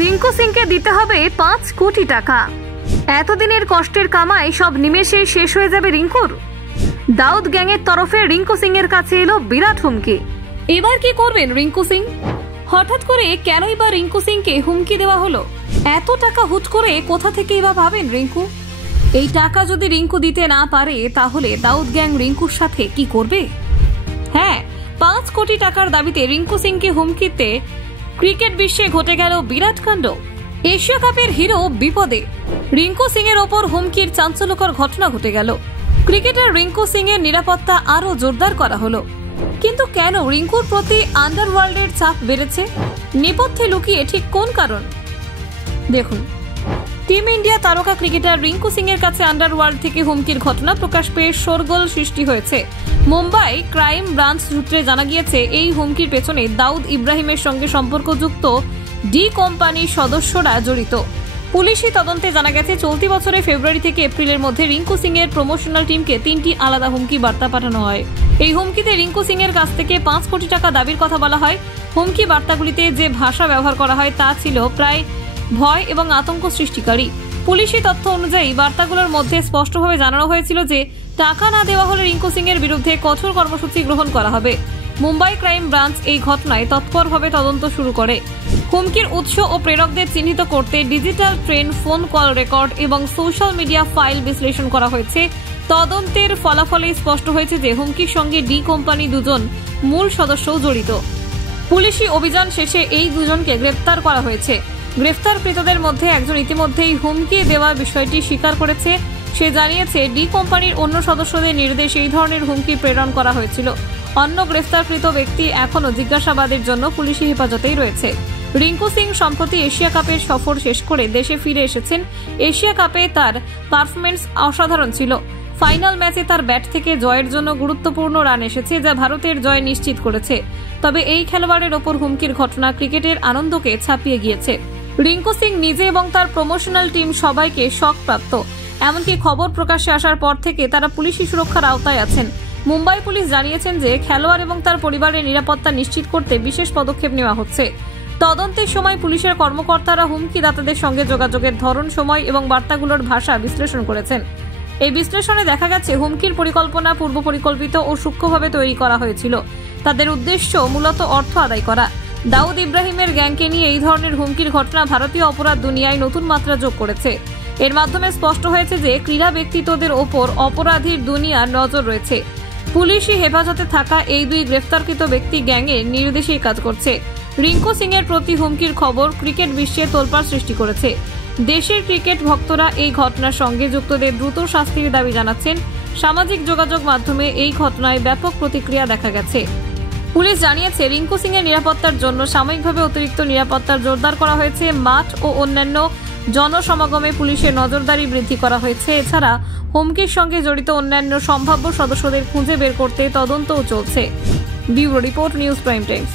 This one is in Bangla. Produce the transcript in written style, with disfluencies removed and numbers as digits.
রিঙ্কু সিংকে দিতে হবে 5 কোটি টাকা। এতদিনের কষ্টের কামাই সব নিমেষে শেষ হয়ে যাবে রিঙ্কুর। দাউদ গ্যাংয়ের তরফে রিঙ্কু সিং এর কাছে এলো বিরাট হুমকি। এবার কি করবেন রিঙ্কু সিং? হঠাৎ করে কেনই বা রিঙ্কু সিংকে হুমকি দেওয়া হলো? এত টাকা হুট করে কোথা থেকেই বা পাবেন রিঙ্কু? এই টাকা যদি রিঙ্কু দিতে না পারে তাহলে দাউদ গ্যাং রিঙ্কুর সাথে কি করবে? হ্যাঁ, 5 কোটি টাকার দাবিতে রিঙ্কু সিংকে হুমকিতে ক্রিকেট বিশ্বে ঘটে গেল বিরাট কাণ্ড। এশিয়া কাপের হিরো বিপদে, রিঙ্কু সিং এর ওপর হুমকির চাঞ্চল্যকর ঘটনা ঘটে গেল। ক্রিকেটার রিঙ্কু সিং এর নিরাপত্তা আরো জোরদার করা হলো। কিন্তু কেন রিঙ্কুর প্রতি আন্ডারওয়ার্ল্ডের চাপ বেড়েছে? নেপথ্যে লুকিয়ে ঠিক কোন কারণ? দেখুন, টিম ইন্ডিয়া তারকা ক্রিকেটার রিঙ্কু সিং এর কাছে আন্ডারওয়ার্ল্ড থেকে হুমকির ঘটনা প্রকাশ পেয়ে শোরগোল সৃষ্টি হয়েছে। মুম্বাই ক্রাইম ব্রাঞ্চ সূত্রে জানা গিয়েছে, এই হুমকির পেছনে দাউদ ইব্রাহিমের সঙ্গে সম্পর্কযুক্ত ডি কোম্পানির সদস্যরা জড়িত। পুলিশি তদন্তে জানা গেছে, চলতি বছরের ফেব্রুয়ারি থেকে এপ্রিলের মধ্যে রিঙ্কু সিং এর প্রমোশনাল টিমকে 3টি আলাদা হুমকি বার্তা পাঠানো হয়। এই হুমকিতে রিঙ্কু সিং এর কাছ থেকে 5 কোটি টাকা দাবির কথা বলা হয়। হুমকি বার্তাগুলিতে যে ভাষা ব্যবহার করা হয় তা ছিল প্রায় ভয় এবং আতঙ্ক সৃষ্টিকারী। পুলিশি তথ্য অনুযায়ী বার্তাগুলোর মধ্যে স্পষ্টভাবে জানানো হয়েছিল যে টাকা না দেওয়া হলে রিঙ্কু সিং এর বিরুদ্ধে কঠোর কর্মসূচি গ্রহণ করা হবে। মুম্বাই ক্রাইম ব্রাঞ্চ এই ঘটনায় তৎপরভাবে তদন্ত শুরু করে। হুমকির উৎস ও প্রেরকদের চিহ্নিত করতে digital train, phone call record এবং সোশ্যাল মিডিয়া ফাইল বিশ্লেষণ করা হয়েছে। তদন্তের ফলাফলে স্পষ্ট হয়েছে যে হুমকির সঙ্গে ডি কোম্পানি দুজন মূল সদস্যও জড়িত। পুলিশি অভিযান শেষে এই দুজনকে গ্রেফতার করা হয়েছে। গ্রেফতারকৃতদের মধ্যে একজন ইতিমধ্যেই হুমকি দেওয়ার বিষয়টি স্বীকার করেছে। সে জানিয়েছে, ডি কোম্পানির অন্য সদস্যদের নির্দেশে এই ধরনের হুমকি প্রেরণ করা হয়েছিল। অন্য গ্রেফতারকৃত ব্যক্তি এখনও জিজ্ঞাসাবাদের জন্য পুলিশি হেফাজতেই রয়েছে। রিঙ্কু সিং সম্প্রতি এশিয়া কাপের সফর শেষ করে দেশে ফিরে এসেছেন। এশিয়া কাপে তার পারফরমেন্স অসাধারণ ছিল। ফাইনাল ম্যাচে তার ব্যাট থেকে জয়ের জন্য গুরুত্বপূর্ণ রান এসেছে, যা ভারতের জয় নিশ্চিত করেছে। তবে এই খেলোয়াড়ের ওপর হুমকির ঘটনা ক্রিকেটের আনন্দকে ছাপিয়ে গিয়েছে। রিঙ্কু সিং নিজে এবং তার প্রমোশনাল টিম সবাইকে শকপ্রাপ্ত। এমনকি খবর প্রকাশ্যে আসার পর থেকে তারা পুলিশি সুরক্ষার আওতায় আছেন। মুম্বাই পুলিশ জানিয়েছেন যে খেলোয়াড় এবং তার পরিবারের নিরাপত্তা নিশ্চিত করতে বিশেষ পদক্ষেপ নেওয়া হচ্ছে। তদন্তের সময় পুলিশের কর্মকর্তারা হুমকিদাতাদের সঙ্গে যোগাযোগের ধরন, সময় এবং বার্তাগুলোর ভাষা বিশ্লেষণ করেছেন। এই বিশ্লেষণে দেখা গেছে, হুমকির পরিকল্পনা পূর্ব পরিকল্পিত ও সূক্ষ্মভাবে তৈরি করা হয়েছিল। তাদের উদ্দেশ্য মূলত অর্থ আদায় করা। দাউদ ইব্রাহিমের গ্যাংকে নিয়ে এই ধরনের হুমকির ঘটনা ভারতীয় অপরাধ দুনিয়ায় নতুন মাত্রা যোগ করেছে। এর মাধ্যমে স্পষ্ট হয়েছে যে ক্রীড়া ব্যক্তিত্বদের ওপর অপরাধীর দুনিয়ার নজর রয়েছে। পুলিশি হেফাজতে থাকা এই দুই গ্রেফতারকৃত ব্যক্তি গ্যাংয়ের নির্দেশেই কাজ করছে। রিঙ্কু সিং এর প্রতি হুমকির খবর ক্রিকেট বিশ্বে তোলপাড় সৃষ্টি করেছে। দেশের ক্রিকেট ভক্তরা এই ঘটনার সঙ্গে যুক্তদের দ্রুত শাস্তির দাবি জানাচ্ছেন। সামাজিক যোগাযোগ মাধ্যমে এই ঘটনায় ব্যাপক প্রতিক্রিয়া দেখা গেছে। পুলিশ জানিয়েছে, রিঙ্কু সিং এর নিরাপত্তার জন্য সাময়িকভাবে অতিরিক্ত নিরাপত্তার জোরদার করা হয়েছে। মাঠ ও অন্যান্য জনসমাগমে পুলিশের নজরদারি বৃদ্ধি করা হয়েছে। এছাড়া হুমকির সঙ্গে জড়িত অন্যান্য সম্ভাব্য সদস্যদের খুঁজে বের করতে তদন্তও চলছে। Bureau report, news prime Times.